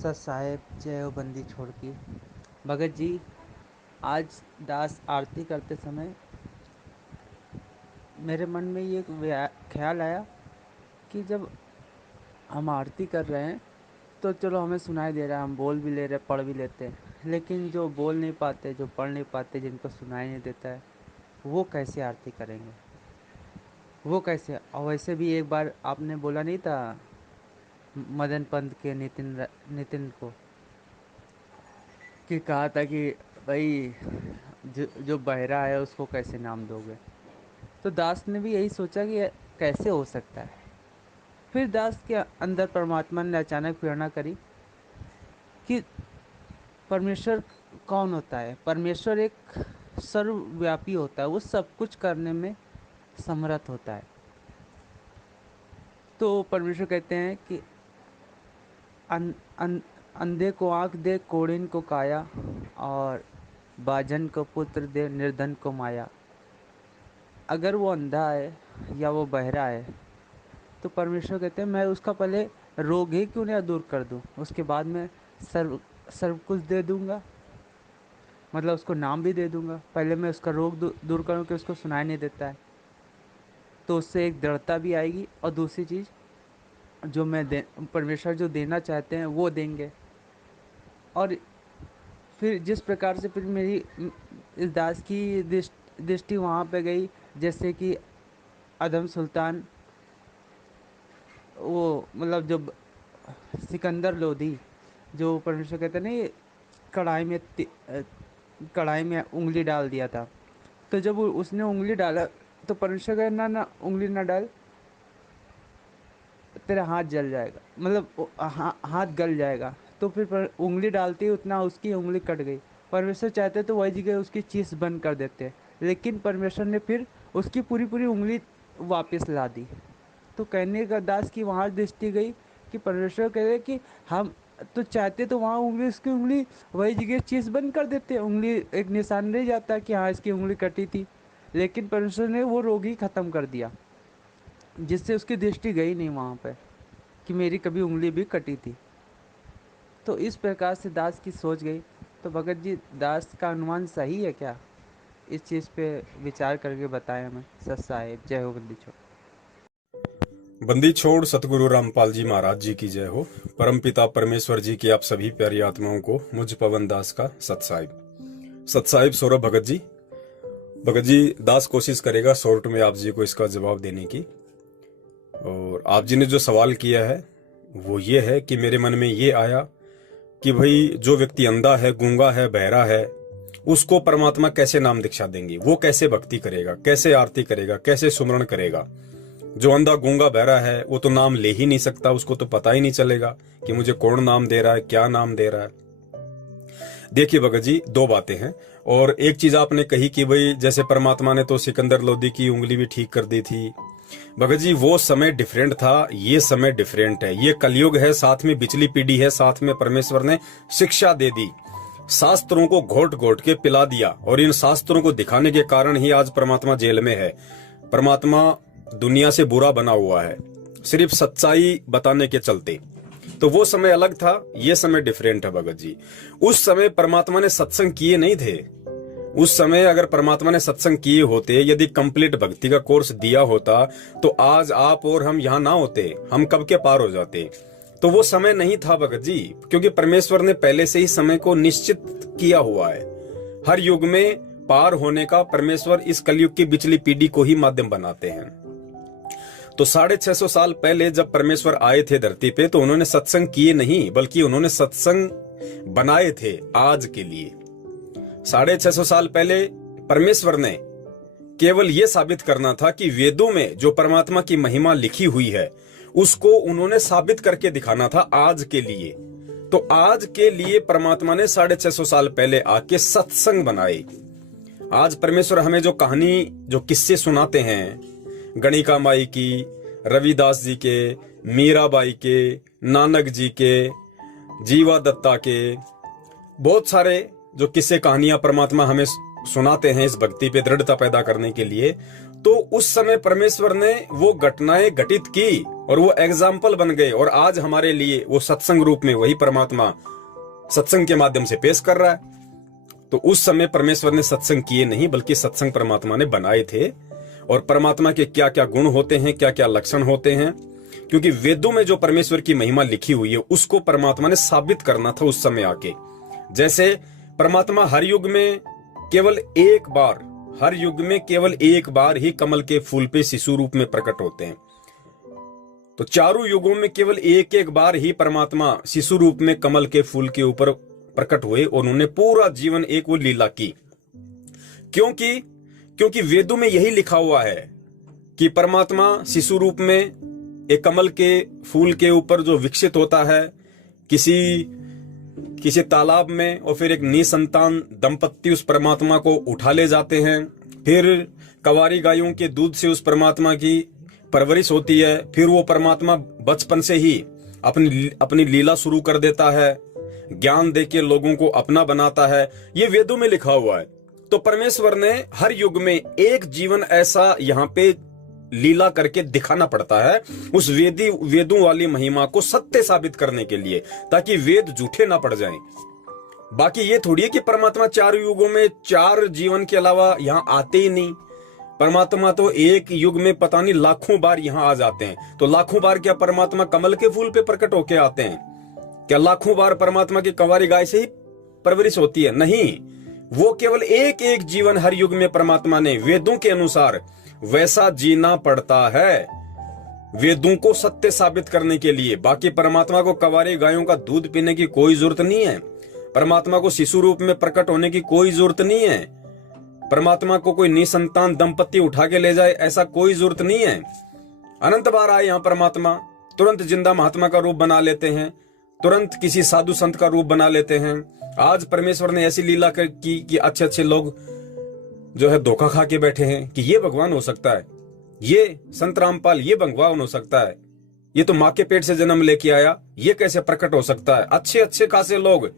सत साहेब जय हो बंदी छोड़ की। भगत जी, आज दास आरती करते समय मेरे मन में ये ख्याल आया कि जब हम आरती कर रहे हैं तो चलो हमें सुनाई दे रहा है, हम बोल भी ले रहे, पढ़ भी लेते हैं, लेकिन जो बोल नहीं पाते, जो पढ़ नहीं पाते, जिनको सुनाई नहीं देता है, वो कैसे आरती करेंगे? वो कैसे? और वैसे भी एक बार आपने बोला नहीं था मदन पंत के नितिन को, कि कहा था कि भाई जो बहरा है उसको कैसे नाम दोगे? तो दास ने भी यही सोचा कि कैसे हो सकता है। फिर दास के अंदर परमात्मा ने अचानक प्रेरणा करी कि परमेश्वर कौन होता है? परमेश्वर एक सर्वव्यापी होता है, वो सब कुछ करने में समर्थ होता है। तो परमेश्वर कहते हैं कि अन, अन, अंधे को आंख दे, कोढ़िन को काया, और बाजन को पुत्र दे, निर्धन को माया। अगर वो अंधा है या वो बहरा है तो परमेश्वर कहते हैं मैं उसका पहले रोग ही क्यों ना दूर कर दूं, उसके बाद में सर्व सर्व कुछ दे दूंगा। मतलब उसको नाम भी दे दूंगा। पहले मैं उसका रोग दूर करूं कि उसको सुनाई नहीं देता है, तो उससे एक दृढ़ता भी आएगी, और दूसरी चीज़ जो मैं दे परमेश्वर जो देना चाहते हैं वो देंगे। और फिर जिस प्रकार से फिर मेरी इस दास की दृष्टि वहाँ पे गई, जैसे कि अदम सुल्तान, वो मतलब जो सिकंदर लोधी, जो परमेश्वर कहते नहीं, कढ़ाई में कढ़ाई में उंगली डाल दिया था। तो जब उसने उंगली डाला तो परमेश्वर कहे ना ना, उंगली ना डाल, तेरा हाथ जल जाएगा, मतलब हाथ गल जाएगा। तो फिर उंगली डालते ही उतना उसकी उंगली कट गई। परमेश्वर चाहते तो वही जगह उसकी चीज बंद कर देते, लेकिन परमेश्वर ने फिर उसकी पूरी पूरी उंगली वापस ला दी। तो कहने का दास की वहाँ दृष्टि गई कि परमेश्वर कह रहे कि हम तो चाहते तो वहाँ उंगली, उसकी उंगली वही जगह चीज बंद कर देते, उंगली एक निशान रह जाता कि हाँ इसकी उंगली कटी थी, लेकिन परमेश्वर ने वो रोग ही खत्म कर दिया, जिससे उसकी दृष्टि गई नहीं वहाँ पे कि मेरी कभी उंगली भी कटी थी। तो इस प्रकार से दास की सोच गई। तो भगत जी, दास का अनुमान सही है क्या? इस चीज़ पे विचार करके बताएं हमें। सत साहेब जय हो बंदी छोड़। बंदी छोड़ सतगुरु रामपाल जी महाराज जी की जय हो। परमपिता परमेश्वर जी की आप सभी प्यारी आत्माओं को मुझ पवन दास का सत साहिब सौरभ भगत जी दास कोशिश करेगा शॉर्ट में आप जी को इसका जवाब देने की। और आप जी ने जो सवाल किया है वो ये है कि मेरे मन में ये आया कि भाई जो व्यक्ति अंधा है, गूंगा है, बहरा है, उसको परमात्मा कैसे नाम दीक्षा देंगे? वो कैसे भक्ति करेगा, कैसे आरती करेगा, कैसे सुमरण करेगा? जो अंधा गूंगा बहरा है वो तो नाम ले ही नहीं सकता, उसको तो पता ही नहीं चलेगा कि मुझे कौन नाम दे रहा है, क्या नाम दे रहा है। देखिए भगत जी, दो बातें हैं। और एक चीज आपने कही कि भाई जैसे परमात्मा ने तो सिकंदर लोदी की उंगली भी ठीक कर दी थी। भगत जी, वो समय डिफरेंट था, ये समय डिफरेंट है। ये कलयुग है, साथ में पिछली पीढ़ी है, साथ में परमेश्वर ने शिक्षा दे दी, शास्त्रों को घोट घोट के पिला दिया, और इन शास्त्रों को दिखाने के कारण ही आज परमात्मा जेल में है। परमात्मा दुनिया से बुरा बना हुआ है सिर्फ सच्चाई बताने के चलते। तो वो समय अलग था, ये समय डिफरेंट है भगत जी। उस समय परमात्मा ने सत्संग किए नहीं थे। उस समय अगर परमात्मा ने सत्संग किए होते, यदि कंप्लीट भक्ति का कोर्स दिया होता, तो आज आप और हम यहां ना होते, हम कब के पार हो जाते। तो वो समय नहीं था भगत जी, क्योंकि परमेश्वर ने पहले से ही समय को निश्चित किया हुआ है। हर युग में पार होने का परमेश्वर इस कलयुग की पिछली पीढ़ी को ही माध्यम बनाते हैं। तो 650 साल पहले जब परमेश्वर आए थे धरती पे, तो उन्होंने सत्संग किए नहीं, बल्कि उन्होंने सत्संग बनाए थे आज के लिए। 650 साल पहले परमेश्वर ने केवल यह साबित करना था कि वेदों में जो परमात्मा की महिमा लिखी हुई है उसको उन्होंने साबित करके दिखाना था आज के लिए। तो आज के लिए परमात्मा ने 650 साल पहले आके सत्संग बनाए। आज परमेश्वर हमें जो कहानी, जो किस्से सुनाते हैं, गणिका माई की, रविदास जी के, मीराबाई के, नानक जी के, जीवा दत्ता के, बहुत सारे जो किस्से कहानियां परमात्मा हमें सुनाते हैं इस भक्ति पे दृढ़ता पैदा करने के लिए, तो उस समय परमेश्वर ने वो घटनाएं घटित की और वो एग्जाम्पल बन गए, और आज हमारे लिए वो सत्संग रूप में वही परमात्मा सत्संग के माध्यम से पेश कर रहा है। तो उस समय परमेश्वर ने सत्संग किए नहीं, बल्कि सत्संग परमात्मा ने बनाए थे। और परमात्मा के क्या क्या गुण होते हैं, क्या क्या लक्षण होते हैं, क्योंकि वेदों में जो परमेश्वर की महिमा लिखी हुई है उसको परमात्मा ने साबित करना था उस समय आके। जैसे परमात्मा हर युग में केवल एक बार, हर युग में केवल एक बार ही कमल के फूल पे शिशु रूप में प्रकट होते हैं। तो चारों युगों में केवल एक एक बार ही परमात्मा शिशु रूप में कमल के फूल के ऊपर प्रकट हुए, और उन्होंने पूरा जीवन एक वो लीला की। क्योंकि वेदों में यही लिखा हुआ है कि परमात्मा शिशु रूप में एक कमल के फूल के ऊपर जो विकसित होता है किसी तालाब में, और फिर एक निसंतान दंपत्ति उस परमात्मा को उठा ले जाते हैं। फिर कवारी गायों के दूध से उस परमात्मा की परवरिश होती है। फिर वो परमात्मा बचपन से ही अपनी लीला शुरू कर देता है, ज्ञान देके लोगों को अपना बनाता है। ये वेदों में लिखा हुआ है। तो परमेश्वर ने हर युग में एक जीवन ऐसा यहाँ पे लीला करके दिखाना पड़ता है, उस वेदों वाली महिमा को सत्य साबित करने के लिए, ताकि वेद झूठे ना पड़ जाएं। बाकी ये थोड़ी है कि परमात्मा चार युगों में चार जीवन के अलावा यहाँ आते ही नहीं। परमात्मा तो एक युग में पता नहीं लाखों बार यहाँ आ जाते हैं। तो लाखों बार क्या परमात्मा कमल के फूल पे प्रकट होके आते हैं? क्या लाखों बार परमात्मा की कंवारी गाय से ही परवरिश होती है? नहीं, वो केवल एक एक जीवन हर युग में परमात्मा ने वेदों के अनुसार वैसा जीना पड़ता है, वेदों को सत्य साबित करने के लिए। बाकी परमात्मा को कंवारी गायों का दूध पीने की कोई जरूरत नहीं है, परमात्मा को शिशु रूप में प्रकट होने की कोई जरूरत नहीं है, परमात्मा को कोई निसंतान दंपत्ति उठा के ले जाए ऐसा कोई जरूरत नहीं है। अनंत बार आए यहाँ परमात्मा, तुरंत जिंदा महात्मा का रूप बना लेते हैं, तुरंत किसी साधु संत का रूप बना लेते हैं। आज परमेश्वर ने ऐसी लीला की कि अच्छे अच्छे लोग जो है धोखा खा के बैठे हैं कि ये भगवान हो सकता है, ये संत रामपाल ये भगवान हो सकता है, ये तो माँ के पेट से जन्म लेके आया, ये कैसे प्रकट हो सकता है। अच्छे अच्छे खासे लोग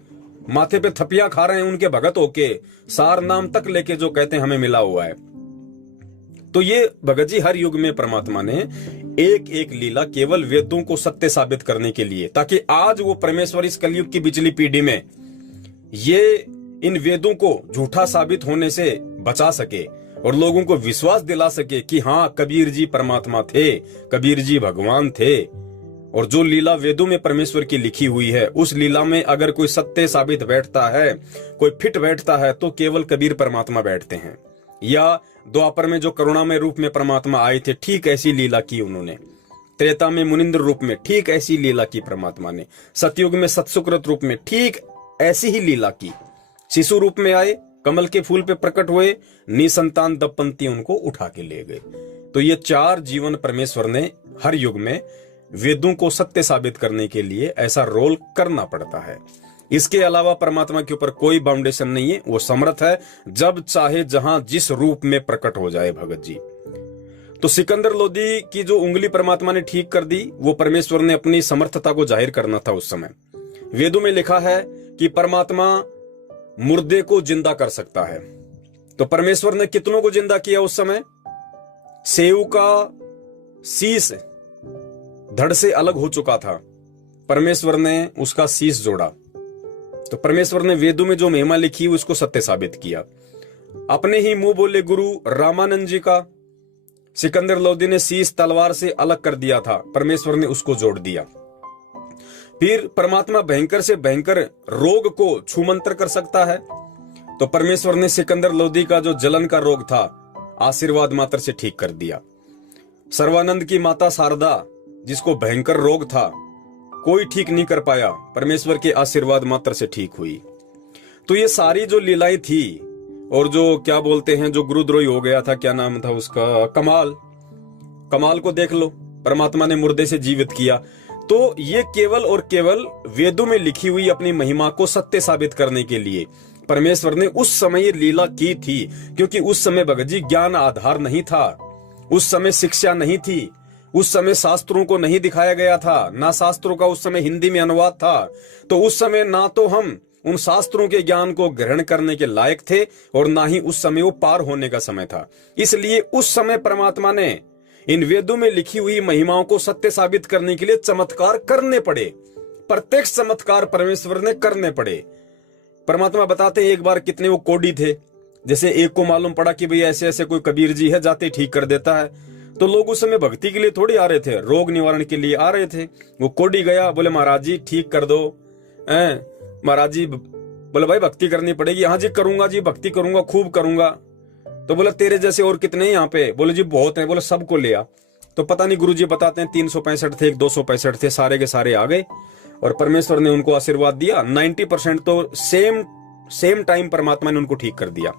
माथे पे थपिया खा रहे हैं उनके भगत होके, सार नाम तक लेके जो कहते हैं हमें मिला हुआ है। तो ये भगत जी हर युग में परमात्मा ने एक एक लीला केवल वेदों को सत्य साबित करने के लिए, ताकि आज वो परमेश्वर इस कलयुग की पिछली पीढ़ी में ये इन वेदों को झूठा साबित होने से बचा सके और लोगों को विश्वास दिला सके कि हाँ कबीर जी परमात्मा थे, कबीर जी भगवान थे। और जो लीला वेदों में परमेश्वर की लिखी हुई है उस लीला में अगर कोई सत्य साबित बैठता है, कोई फिट बैठता है, तो केवल कबीर परमात्मा बैठते हैं। या द्वापर में जो करुणामय रूप में परमात्मा आए थे, ठीक ऐसी लीला की उन्होंने। त्रेता में मुनिंद्र रूप में ठीक ऐसी लीला की परमात्मा ने। सतयुग में सत्सुकृत रूप में ठीक ऐसी ही लीला की। शिशु रूप में आए, कमल के फूल पे प्रकट हुए, निसंतान दंपत्ति उनको उठा के ले गए। तो ये चार जीवन परमेश्वर ने हर युग में वेदों को सत्य साबित करने के लिए ऐसा रोल करना पड़ता है। इसके अलावा परमात्मा के ऊपर कोई बाउंडेशन नहीं है, वो समर्थ है, जब चाहे जहां जिस रूप में प्रकट हो जाए भगत जी। तो सिकंदर लोदी की जो उंगली परमात्मा ने ठीक कर दी, वो परमेश्वर ने अपनी समर्थता को जाहिर करना था उस समय। वेदों में लिखा है कि परमात्मा मुर्दे को जिंदा कर सकता है। तो परमेश्वर ने कितनों को जिंदा किया उस समय? सेव का शीश धड़ से अलग हो चुका था, परमेश्वर ने उसका शीश जोड़ा। तो परमेश्वर ने वेदों में जो महिमा लिखी उसको सत्य साबित किया। अपने ही मुंह बोले गुरु रामानंद जी का सिकंदर लोदी ने शीश तलवार से अलग कर दिया था, परमेश्वर ने उसको जोड़ दिया। फिर परमात्मा भयंकर से भयंकर रोग को छूमंतर कर सकता है, तो परमेश्वर ने सिकंदर लोदी का जो जलन का रोग था आशीर्वाद मात्र से ठीक कर दिया। सर्वानंद की माता शारदा जिसको भयंकर रोग था, कोई ठीक नहीं कर पाया, परमेश्वर के आशीर्वाद मात्र से ठीक हुई। तो ये सारी जो लीलाएं थी, और जो क्या बोलते हैं जो गुरुद्रोही हो गया था, क्या नाम था उसका, कमाल को देख लो, परमात्मा ने मुर्दे से जीवित किया। तो ये केवल और केवल वेदों में लिखी हुई अपनी महिमा को सत्य साबित करने के लिए परमेश्वर ने उस समय ये लीला की थी। क्योंकि उस समय भगत जी ज्ञान आधार नहीं था, उस समय शिक्षा नहीं थी, उस समय शास्त्रों को नहीं दिखाया गया था, ना शास्त्रों का उस समय हिंदी में अनुवाद था। तो उस समय ना तो हम उन शास्त्रों के ज्ञान को ग्रहण करने के लायक थे और ना ही उस समय वो पार होने का समय था। इसलिए उस समय परमात्मा ने इन वेदों में लिखी हुई महिमाओं को सत्य साबित करने के लिए चमत्कार करने पड़े। प्रत्यक्ष चमत्कार परमेश्वर ने करने पड़े। परमात्मा बताते हैं एक बार कितने वो कोढ़ी थे। जैसे एक को मालूम पड़ा कि भाई ऐसे ऐसे कोई कबीर जी है, जाते ठीक कर देता है, तो लोग उस समय भक्ति के लिए थोड़ी आ रहे थे, रोग निवारण के लिए आ रहे थे। वो कोढ़ी गया, बोले महाराज जी ठीक कर दो। महाराज जी बोले भाई भक्ति करनी पड़ेगी। हाँ जी करूंगा जी, भक्ति करूंगा, खूब करूंगा। तो बोला तेरे जैसे और कितने हैं यहाँ पे? बोले जी बहुत हैं। बोले सबको ले आ। तो पता नहीं गुरुजी बताते हैं 365 थे, 265 थे, सारे के सारे आ गए और परमेश्वर ने उनको आशीर्वाद दिया। 90% तो सेम टाइम परमात्मा ने उनको ठीक कर दिया।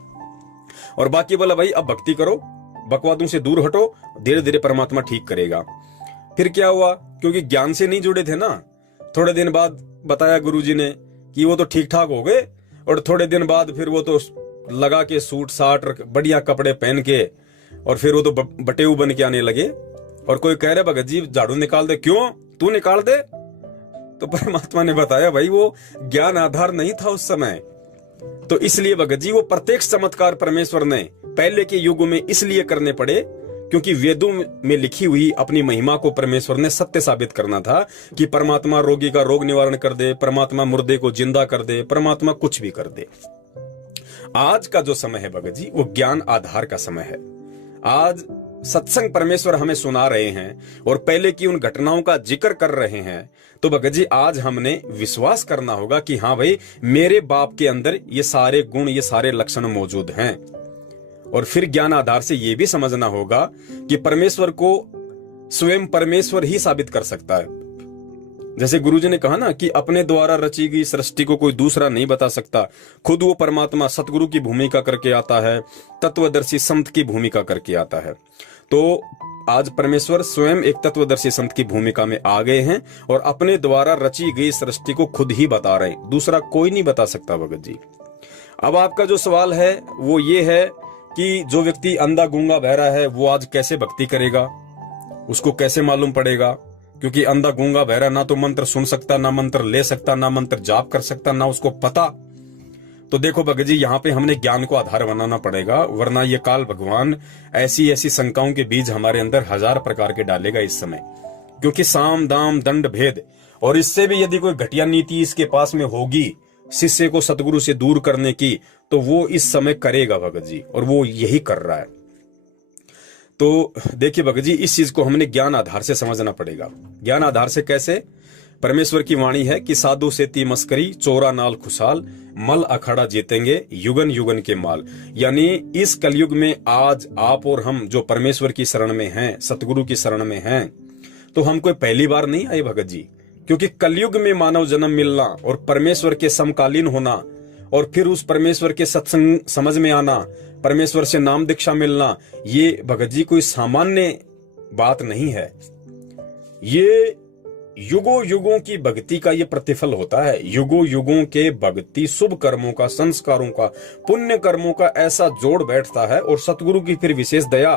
और बाकी बोला भाई अब भक्ति करो, बकवादों से दूर हटो, धीरे धीरे परमात्मा ठीक करेगा। फिर क्या हुआ, क्योंकि ज्ञान से नहीं जुड़े थे ना, थोड़े दिन बाद बताया गुरुजी ने कि वो तो ठीक ठाक हो गए। और थोड़े दिन बाद फिर वो तो लगा के सूट साट बढ़िया कपड़े पहन के और फिर वो तो बटेऊ बन के आने लगे। और कोई कह रहे भगत जी झाड़ू निकाल दे। क्यों? तू निकाल दे। तो परमात्मा ने बताया भाई वो ज्ञान आधार नहीं था उस समय। तो इसलिए भगत जी वो प्रत्यक्ष चमत्कार परमेश्वर ने पहले के युग में इसलिए करने पड़े क्योंकि वेदों में लिखी हुई अपनी महिमा को परमेश्वर ने सत्य साबित करना था कि परमात्मा रोगी का रोग निवारण कर दे, परमात्मा मुर्दे को जिंदा कर दे, परमात्मा कुछ भी कर दे। आज का जो समय है भगत जी वो ज्ञान आधार का समय है। आज सत्संग परमेश्वर हमें सुना रहे हैं और पहले की उन घटनाओं का जिक्र कर रहे हैं। तो भगत जी आज हमने विश्वास करना होगा कि हाँ भाई मेरे बाप के अंदर ये सारे गुण, ये सारे लक्षण मौजूद हैं। और फिर ज्ञान आधार से ये भी समझना होगा कि परमेश्वर को स्वयं परमेश्वर ही साबित कर सकता है। जैसे गुरुजी ने कहा ना कि अपने द्वारा रची गई सृष्टि को कोई दूसरा नहीं बता सकता। खुद वो परमात्मा सतगुरु की भूमिका करके आता है, तत्वदर्शी संत की भूमिका करके आता है। तो आज परमेश्वर स्वयं एक तत्वदर्शी संत की भूमिका में आ गए हैं और अपने द्वारा रची गई सृष्टि को खुद ही बता रहे हैं, दूसरा कोई नहीं बता सकता भगत जी। अब आपका जो सवाल है वो ये है कि जो व्यक्ति अंधा गूंगा बहरा है वो आज कैसे भक्ति करेगा, उसको कैसे मालूम पड़ेगा? क्योंकि अंधा गूंगा बहरा ना तो मंत्र सुन सकता, ना मंत्र ले सकता, ना मंत्र जाप कर सकता, ना उसको पता। तो देखो भगत जी यहाँ पे हमने ज्ञान को आधार बनाना पड़ेगा, वरना ये काल भगवान ऐसी ऐसी शंकाओं के बीज हमारे अंदर 1000 प्रकार के डालेगा इस समय। क्योंकि साम दाम दंड भेद, और इससे भी यदि कोई घटिया नीति इसके पास में होगी शिष्य को सतगुरु से दूर करने की, तो वो इस समय करेगा भगत जी, और वो यही कर रहा है। तो देखिए भगत जी इस चीज को हमने ज्ञान आधार से समझना पड़ेगा। ज्ञान आधार से कैसे? परमेश्वर की वाणी है कि साधु सेती मस्करी, चोरा नाल खुशाल, मल अखाड़ा जीतेंगे युगन युगन के माल। यानी इस कलयुग में आज आप और हम जो परमेश्वर की शरण में हैं, सतगुरु की शरण में हैं, तो हम कोई पहली बार नहीं आए भगत जी। क्योंकि कलयुग में मानव जन्म मिलना और परमेश्वर के समकालीन होना और फिर उस परमेश्वर के सत्संग समझ में आना, परमेश्वर से नाम दीक्षा मिलना, ये भगत जी कोई सामान्य बात नहीं है। ये युगों युगों की भक्ति का ये प्रतिफल होता है। युगों युगों के भक्ति, शुभ कर्मों का, संस्कारों का, पुण्य कर्मों का ऐसा जोड़ बैठता है और सतगुरु की फिर विशेष दया,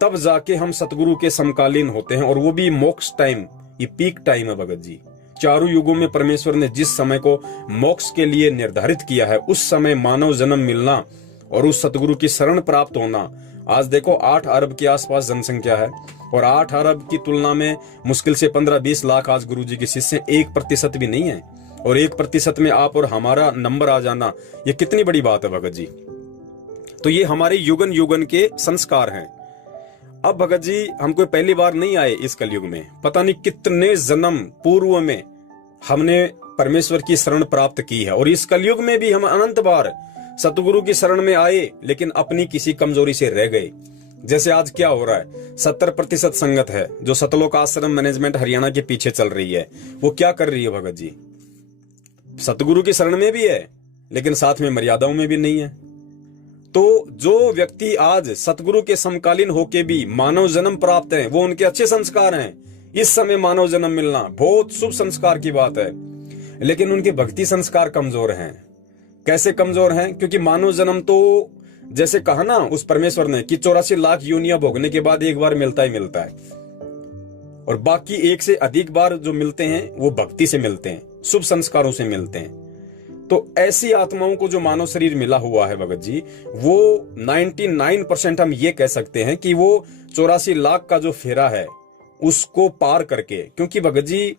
तब जाके हम सतगुरु के समकालीन होते हैं। और वो भी मोक्ष टाइम, ये पीक टाइम है भगत जी। चारों युगों में परमेश्वर ने जिस समय को मोक्ष के लिए निर्धारित किया है, उस समय मानव जन्म मिलना और उस सतगुरु की शरण प्राप्त होना। आज देखो 8 अरब के आसपास जनसंख्या है और 8 अरब की तुलना में मुश्किल से 15-20 लाख आज गुरुजी के शिष्य 1% भी नहीं है। और 1% में आप और हमारा नंबर आ जाना, ये कितनी बड़ी बात है भगत जी। तो ये हमारे युगन युगन के संस्कार हैं। अब भगत जी हम कोई पहली बार नहीं आए इस कलयुग में, पता नहीं कितने जन्म पूर्व में हमने परमेश्वर की शरण प्राप्त की है। और इस कलयुग में भी हम अनंत बार सतगुरु की शरण में आए, लेकिन अपनी किसी कमजोरी से रह गए। जैसे आज क्या हो रहा है, 70% संगत है जो सतलोक आश्रम मैनेजमेंट हरियाणा के पीछे चल रही है। वो क्या कर रही है भगत जी? सतगुरु की शरण में भी है लेकिन साथ में मर्यादाओं में भी नहीं है। तो जो व्यक्ति आज सतगुरु के समकालीन होके भी मानव जन्म प्राप्त है, वो उनके अच्छे संस्कार हैं। इस समय मानव जन्म मिलना बहुत शुभ संस्कार की बात है, लेकिन उनके भक्ति संस्कार कमजोर हैं। कैसे कमजोर हैं? क्योंकि मानव जन्म तो जैसे कहा ना उस परमेश्वर ने कि 84 लाख योनियां भोगने के बाद एक बार मिलता ही मिलता है, और बाकी 1 से अधिक बार जो मिलते हैं वो भक्ति से मिलते हैं, शुभ संस्कारों से मिलते हैं। तो ऐसी आत्माओं को जो मानव शरीर मिला हुआ है भगत जी, वो 99% हम ये कह सकते हैं कि वो 84 लाख का जो फेरा है उसको पार करके, क्योंकि भगत जी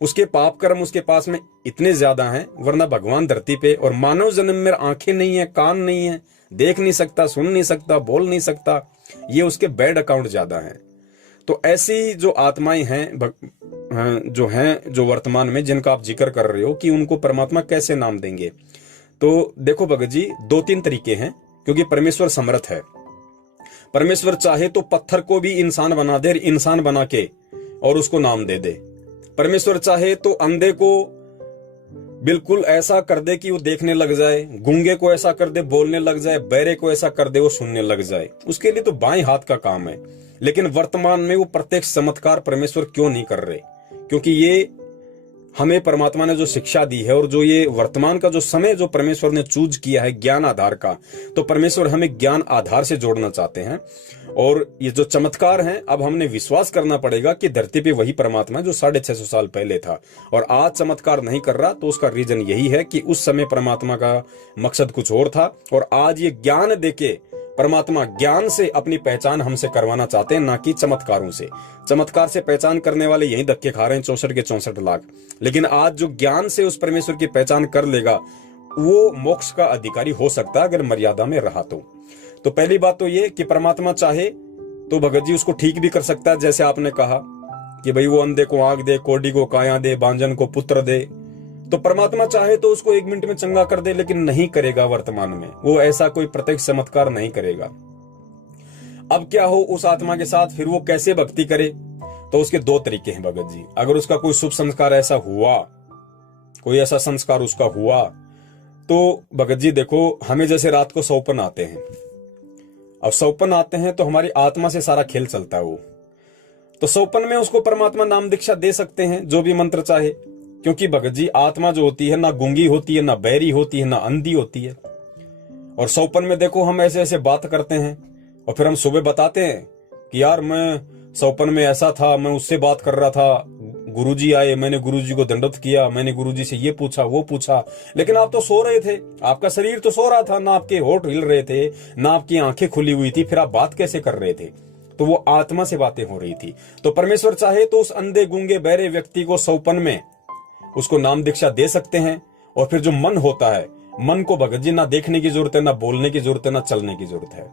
उसके पाप कर्म उसके पास में इतने ज्यादा हैं, वरना भगवान धरती पे और मानव जन्म में आंखें नहीं है, कान नहीं है, देख नहीं सकता, सुन नहीं सकता, बोल नहीं सकता, ये उसके बैड अकाउंट ज्यादा हैं। तो ऐसी जो आत्माएं हैं जो वर्तमान में जिनका आप जिक्र कर रहे हो कि उनको परमात्मा कैसे नाम देंगे, तो देखो भगत जी 2-3 तरीके हैं, क्योंकि परमेश्वर समर्थ है। परमेश्वर चाहे तो पत्थर को भी इंसान बना दे, इंसान बना के और उसको नाम दे दे। परमेश्वर चाहे तो अंधे को बिल्कुल ऐसा कर दे कि वो देखने लग जाए, गूंगे को ऐसा कर दे बोलने लग जाए, बहरे को ऐसा कर दे वो सुनने लग जाए। उसके लिए तो बाएं हाथ का काम है। लेकिन वर्तमान में वो प्रत्यक्ष चमत्कार परमेश्वर क्यों नहीं कर रहे? क्योंकि ये हमें परमात्मा ने जो शिक्षा दी है और जो ये वर्तमान का जो समय जो परमेश्वर ने चूज किया है ज्ञान आधार का, तो परमेश्वर हमें ज्ञान आधार से जोड़ना चाहते हैं। और ये जो चमत्कार हैं, अब हमने विश्वास करना पड़ेगा कि धरती पे वही परमात्मा जो 650 साल पहले था और आज चमत्कार नहीं कर रहा। तो उसका रीजन यही है कि उस समय परमात्मा का मकसद कुछ और था और आज ये ज्ञान देके परमात्मा ज्ञान से अपनी पहचान हमसे करवाना चाहते हैं, ना कि चमत्कारों से। चमत्कार से पहचान करने वाले यही धक्के खा रहे हैं 64 के 64 लाख। लेकिन आज जो ज्ञान से उस परमेश्वर की पहचान कर लेगा वो मोक्ष का अधिकारी हो सकता है, अगर मर्यादा में रहा तो पहली बात तो ये कि परमात्मा चाहे तो भगत जी उसको ठीक भी कर सकता है। जैसे आपने कहा कि भाई वो अंधे को आंख दे, कोढ़ी को काया दे, बांझन को पुत्र दे, तो परमात्मा चाहे तो उसको 1 मिनट में चंगा कर दे, लेकिन नहीं करेगा। वर्तमान में वो ऐसा कोई प्रत्यक्ष चमत्कार नहीं करेगा। अब क्या हो उस आत्मा के साथ, फिर वो कैसे भक्ति करे? तो उसके 2 तरीके हैं भगत जी। अगर उसका कोई शुभ संस्कार ऐसा हुआ, कोई ऐसा संस्कार उसका हुआ, तो भगत जी देखो, हमें जैसे रात को सौपन आते हैं, अब सौपन आते हैं तो हमारी आत्मा से सारा खेल चलता है वो। तो सौपन में उसको परमात्मा नाम दीक्षा दे सकते हैं, जो भी मंत्र चाहे, क्योंकि भगत जी आत्मा जो होती है ना गूंगी होती है, ना बहरी होती है, ना अंधी होती है। और सौपन में देखो हम ऐसे ऐसे बात करते हैं और फिर हम सुबह बताते हैं कि यार मैं सौपन में ऐसा था, मैं उससे बात कर रहा था, गुरुजी आए, मैंने गुरुजी को दंडवत किया, मैंने गुरुजी से ये पूछा वो पूछा। लेकिन आप तो सो रहे थे, आपका शरीर तो सो रहा था, ना आपके होठ हिल रहे थे, ना आपकी आंखें खुली हुई थी, फिर आप बात कैसे कर रहे थे? तो वो आत्मा से बातें हो रही थी। तो परमेश्वर चाहे तो उस अंधे गूंगे बहरे व्यक्ति को सौपन में उसको नाम दीक्षा दे सकते हैं। और फिर जो मन होता है, मन को भगत जी ना देखने की जरूरत है, ना बोलने की जरूरत है, ना चलने की जरूरत है।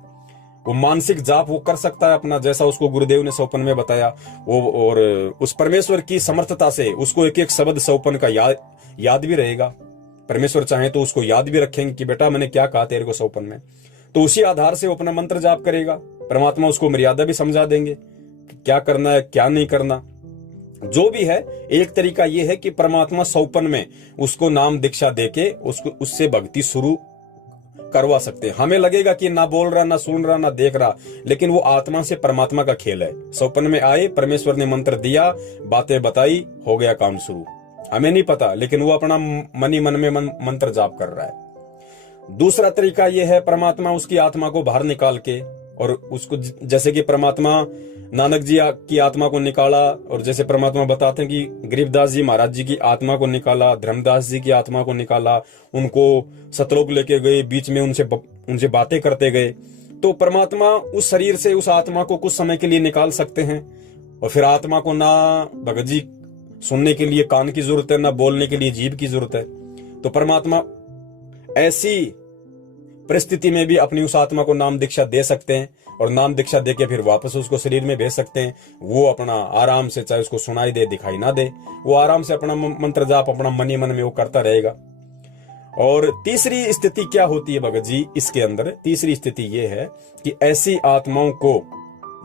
वो मानसिक जाप वो कर सकता है अपना, जैसा उसको गुरुदेव ने सौपन में बताया वो। और उस परमेश्वर की समर्थता से उसको एक एक शब्द सौपन का याद भी रहेगा। परमेश्वर चाहे तो उसको याद भी रखेंगे कि बेटा मैंने क्या कहा तेरे को सौपन में। तो उसी आधार से वो अपना मंत्र जाप करेगा। परमात्मा उसको मर्यादा भी समझा देंगे कि क्या करना है क्या नहीं करना। जो भी है, एक तरीका यह है कि परमात्मा सौपन में उसको नाम दीक्षा देके उसको उससे भक्ति शुरू करवा सकते हैं। हमें लगेगा कि ना बोल रहा, ना सुन रहा, ना देख रहा, लेकिन वो आत्मा से परमात्मा का खेल है। सौपन में आए, परमेश्वर ने मंत्र दिया, बातें बताई, हो गया काम शुरू। हमें नहीं पता, लेकिन वो अपना मनी मन में मंत्र जाप कर रहा है। दूसरा तरीका यह है, परमात्मा उसकी आत्मा को बाहर निकाल के और उसको, जैसे कि परमात्मा नानक जी की आत्मा को निकाला, और जैसे परमात्मा बताते हैं कि गरीबदास जी महाराज जी की आत्मा को निकाला, धर्मदास जी की आत्मा को निकाला, उनको सतलोक लेके गए, बीच में उनसे बातें करते गए। तो परमात्मा उस शरीर से उस आत्मा को कुछ समय के लिए निकाल सकते हैं। और फिर आत्मा को ना भगत जी सुनने के लिए कान की जरूरत है, ना बोलने के लिए जीभ की जरूरत है। तो परमात्मा ऐसी परिस्थिति में भी अपनी उस आत्मा को नाम दीक्षा दे सकते हैं और नाम दीक्षा देके फिर वापस उसको शरीर में भेज सकते हैं। वो अपना आराम से, चाहे उसको सुनाई दे दिखाई ना दे, वो आराम से अपना मंत्र जाप अपना मनी मन में वो करता रहेगा। और तीसरी स्थिति क्या होती है भगत जी इसके अंदर? तीसरी स्थिति ये है कि ऐसी आत्माओं को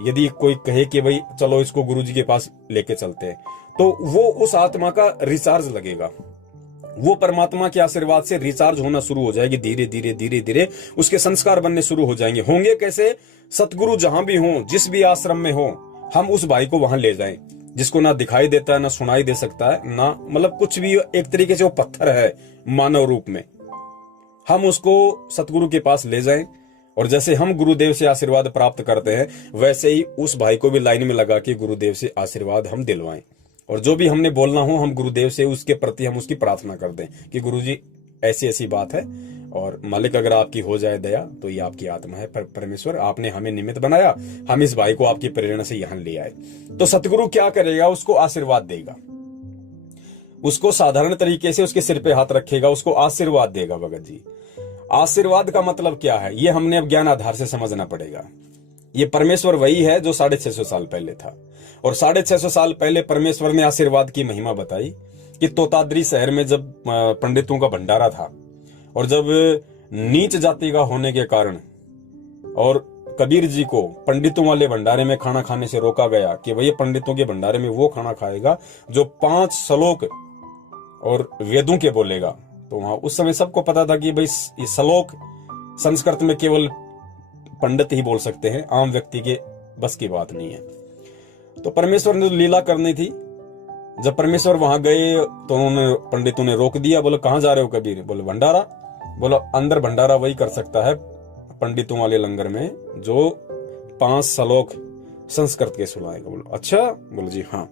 यदि कोई कहे कि भाई चलो इसको गुरुजी के पास लेके चलते हैं, तो वो उस आत्मा का रिचार्ज लगेगा। वो परमात्मा के आशीर्वाद से रिचार्ज होना शुरू हो जाएगी। धीरे धीरे धीरे धीरे उसके संस्कार बनने शुरू हो जाएंगे। होंगे कैसे? सतगुरु जहां भी हो, जिस भी आश्रम में हो, हम उस भाई को वहां ले जाएं, जिसको ना दिखाई देता है, ना सुनाई दे सकता है, ना मतलब कुछ भी, एक तरीके से वो पत्थर है मानव रूप में। हम उसको सतगुरु के पास ले जाएं और जैसे हम गुरुदेव से आशीर्वाद प्राप्त करते हैं, वैसे ही उस भाई को भी लाइन में लगा के गुरुदेव से आशीर्वाद हम दिलवाएं। और जो भी हमने बोलना हो, हम गुरुदेव से उसके प्रति हम उसकी प्रार्थना कर दें कि गुरुजी ऐसी ऐसी बात है, और मालिक अगर आपकी हो जाए दया तो ये आपकी आत्मा है। परमेश्वर आपने हमें निमित्त बनाया, हम इस भाई को आपकी प्रेरणा से यहां ले आए। तो सतगुरु क्या करेगा, उसको आशीर्वाद देगा, उसको साधारण तरीके से उसके सिर पे हाथ रखेगा, उसको आशीर्वाद देगा। भगत जी, आशीर्वाद का मतलब क्या है, ये हमने अब ज्ञान आधार से समझना पड़ेगा। ये परमेश्वर वही है जो 650 साल पहले था, और 650 साल पहले परमेश्वर ने आशीर्वाद की महिमा बताई कि तोताद्री शहर में जब पंडितों का भंडारा था, और जब नीच जाति का होने के कारण और कबीर जी को पंडितों वाले भंडारे में खाना खाने से रोका गया कि भैया पंडितों के भंडारे में वो खाना खाएगा जो 5 श्लोक और वेदों के बोलेगा। तो वहां उस समय सबको पता था कि भाई ये श्लोक संस्कृत में केवल पंडित ही बोल सकते हैं, आम व्यक्ति के बस की बात नहीं है। तो परमेश्वर ने लीला करनी थी। जब परमेश्वर वहां गए तो उन्होंने पंडितों ने रोक दिया, बोले कहां जा रहे हो कबीर? बोले भंडारा। बोला अंदर भंडारा वही कर सकता है पंडितों वाले लंगर में जो 5 श्लोक संस्कृत के सुनाएगा। बोलो अच्छा? बोले जी हाँ।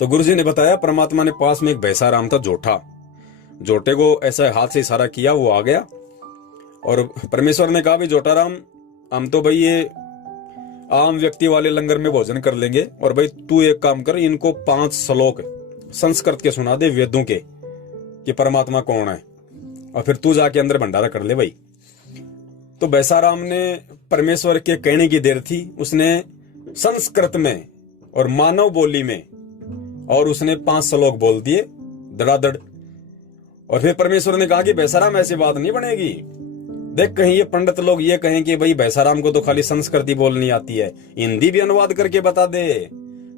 तो गुरुजी ने बताया परमात्मा ने पास में एक भैंसाराम था जोठा, जोटे को ऐसा हाथ से इशारा किया, वो आ गया, और परमेश्वर ने कहा भाई जोटाराम, हम तो भाई ये आम व्यक्ति वाले लंगर में भोजन कर लेंगे, और भाई तू एक काम कर, इनको 5 श्लोक संस्कृत के सुना दे, वेदों के, कि परमात्मा कौन है, और फिर तू जाके अंदर भंडारा कर ले भाई। तो भैंसाराम ने परमेश्वर के कहने की देर थी, उसने संस्कृत में और मानव बोली में और उसने 5 श्लोक बोल दिए धड़ाधड़। और फिर परमेश्वर ने कहा कि भैंसाराम ऐसी बात नहीं बनेगी, देख कहीं ये पंडित लोग ये कहें कि भाई भैंसाराम को तो खाली संस्कृत ही बोलनी आती है, हिंदी भी अनुवाद करके बता दे।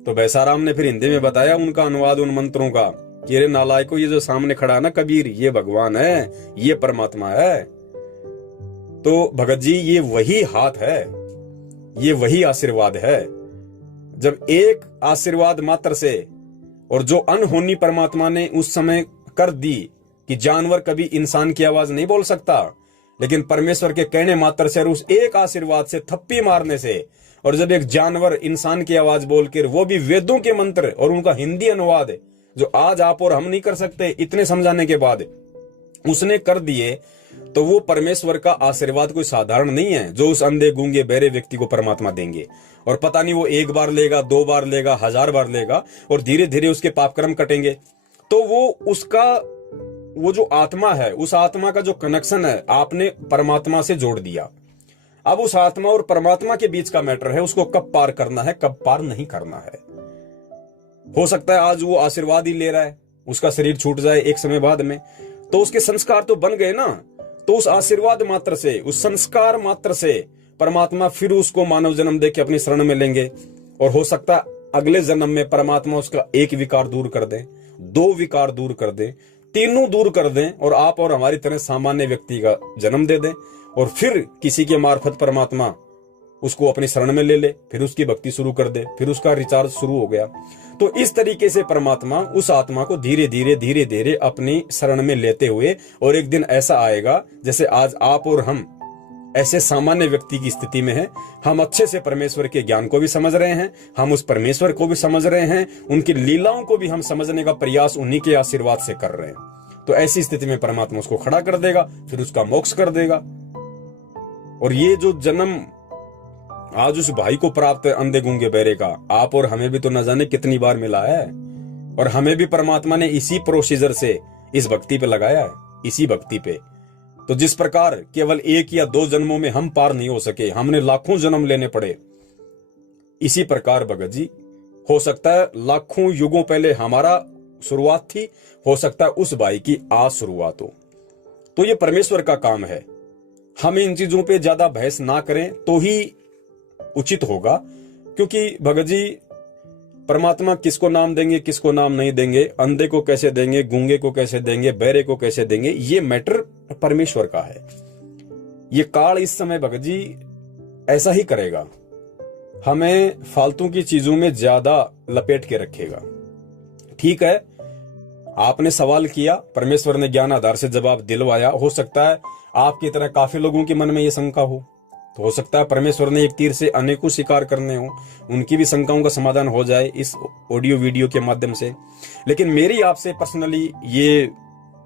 तो भैंसाराम ने फिर हिंदी में बताया उनका अनुवाद उन मंत्रों का कि अरे नालायको, ये जो सामने खड़ा है ना कबीर, ये भगवान है, ये परमात्मा है। तो भगत जी ये वही हाथ है, ये वही आशीर्वाद है। जब एक आशीर्वाद मात्र से, और जो अनहोनी परमात्मा ने उस समय कर दी कि जानवर कभी इंसान की आवाज नहीं बोल सकता, लेकिन परमेश्वर के कहने मात्र से और उस एक आशीर्वाद से, थप्पी मारने से, और जब एक जानवर इंसान की आवाज बोलकर, वो भी वेदों के मंत्र और उनका हिंदी अनुवाद जो आज आप और हम नहीं कर सकते, इतने समझाने के बाद उसने कर दिए, तो वो परमेश्वर का आशीर्वाद कोई साधारण नहीं है जो उस अंधे गूंगे बहरे व्यक्ति को परमात्मा देंगे। और पता नहीं वो 1 बार लेगा, 2 बार लेगा, 1000 बार लेगा, और धीरे धीरे उसके पाप कर्म कटेंगे। तो वो उसका वो जो आत्मा है, उस आत्मा का जो कनेक्शन है आपने परमात्मा से जोड़ दिया। अब उस आत्मा और परमात्मा के बीच का मैटर है, उसको कब पार करना है, कब पार नहीं करना है। हो सकता है आज वो आशीर्वाद ही ले रहा है, उसका शरीर छूट जाए एक समय बाद में, तो उसके संस्कार तो बन गए ना। तो उस आशीर्वाद मात्र से, उस संस्कार मात्र से परमात्मा फिर उसको मानव जन्म दे के अपनी शरण में लेंगे, और हो सकता है अगले जन्म में परमात्मा उसका 1 विकार दूर कर दे, 2 विकार दूर कर दे, 3 दूर कर दें, और आप और हमारी तरह सामान्य व्यक्ति का जन्म दे दें, और फिर किसी के मार्फत परमात्मा उसको अपनी शरण में ले ले, फिर उसकी भक्ति शुरू कर दे, फिर उसका रिचार्ज शुरू हो गया। तो इस तरीके से परमात्मा उस आत्मा को धीरे धीरे अपनी शरण में लेते हुए, और एक दिन ऐसा आएगा जैसे आज आप और हम ऐसे सामान्य व्यक्ति की स्थिति में है, हम अच्छे से परमेश्वर के ज्ञान को भी समझ रहे हैं, हम उस परमेश्वर को भी समझ रहे हैं, उनकी लीलाओं को भी हम समझने का प्रयास उन्हीं के आशीर्वाद से कर रहे हैं। तो ऐसी स्थिति में परमात्मा उसको खड़ा कर देगा, फिर उसका मोक्ष कर देगा। और ये जो जन्म आज उस भाई को प्राप्त है अंधे गूंगे बहरे का, आप और हमें भी तो न जाने कितनी बार मिला है, और हमें भी परमात्मा ने इसी प्रोसीजर से इस भक्ति पे लगाया है, इसी भक्ति पे। तो जिस प्रकार केवल 1 या 2 जन्मों में हम पार नहीं हो सके, हमने लाखों जन्म लेने पड़े, इसी प्रकार भगत जी हो सकता है लाखों युगों पहले हमारा शुरुआत थी, हो सकता है उस भाई की आज शुरुआत हो। तो ये परमेश्वर का काम है, हम इन चीजों पे ज्यादा बहस ना करें तो ही उचित होगा। क्योंकि भगत जी परमात्मा किसको नाम देंगे, किसको नाम नहीं देंगे, अंधे को कैसे देंगे, गूंगे को कैसे देंगे, बहरे को कैसे देंगे, ये मैटर परमेश्वर का है। ये काल इस समय भगत जी ऐसा ही करेगा, हमें फालतू की चीजों में ज्यादा लपेट के रखेगा। ठीक है, आपने सवाल किया, परमेश्वर ने ज्ञान आधार से जवाब दिलवाया। हो सकता है आपकी तरह काफी लोगों के मन में यह शंका हो, तो हो सकता है परमेश्वर ने एक तीर से अनेकों शिकार करने हो, उनकी भी शंकाओं का समाधान हो जाए इस ऑडियो वीडियो के माध्यम से। लेकिन मेरी आपसे पर्सनली ये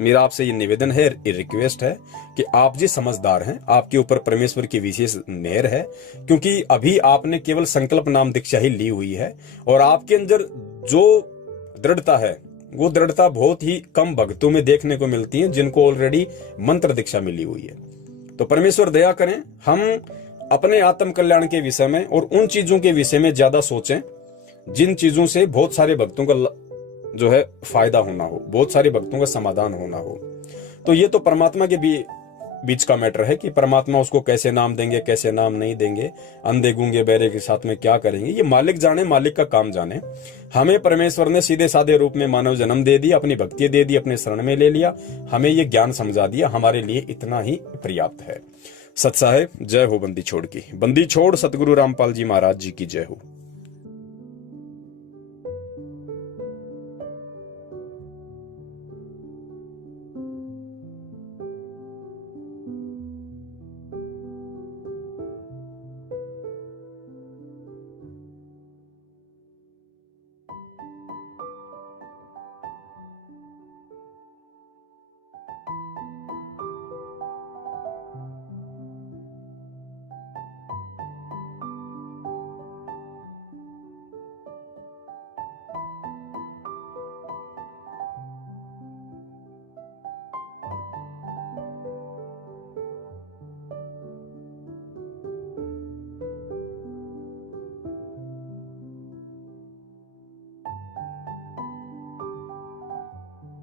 मेरा आपसे ये निवेदन है, ये रिक्वेस्ट है कि आप जी समझदार हैं, आपके ऊपर परमेश्वर की विशेष मेहर है, क्योंकि अभी आपने केवल संकल्प नाम दीक्षा ही ली हुई है और आपके अंदर जो दृढ़ता है वो दृढ़ता बहुत ही कम भक्तों में देखने को मिलती है जिनको ऑलरेडी मंत्र दीक्षा मिली हुई है। तो परमेश्वर दया करें, हम अपने आत्म कल्याण के विषय में और उन चीजों के विषय में ज्यादा सोचें जिन चीजों से बहुत सारे भक्तों का जो है फायदा होना हो, बहुत सारे भक्तों का समाधान होना हो। तो ये तो परमात्मा के भी बीच का मैटर है कि परमात्मा उसको कैसे नाम देंगे, कैसे नाम नहीं देंगे, अंधे गूंगे बहरे के साथ में क्या करेंगे, ये मालिक जाने, मालिक का काम जाने। हमें परमेश्वर ने सीधे साधे रूप में मानव जन्म दे दिया, अपनी भक्ति दे दी, अपने शरण में ले लिया, हमें ये ज्ञान समझा दिया, हमारे लिए इतना ही पर्याप्त है। सत साहेब, जय हो बंदी छोड़ की। बंदी छोड़ सतगुरु रामपाल जी महाराज जी की जय हो।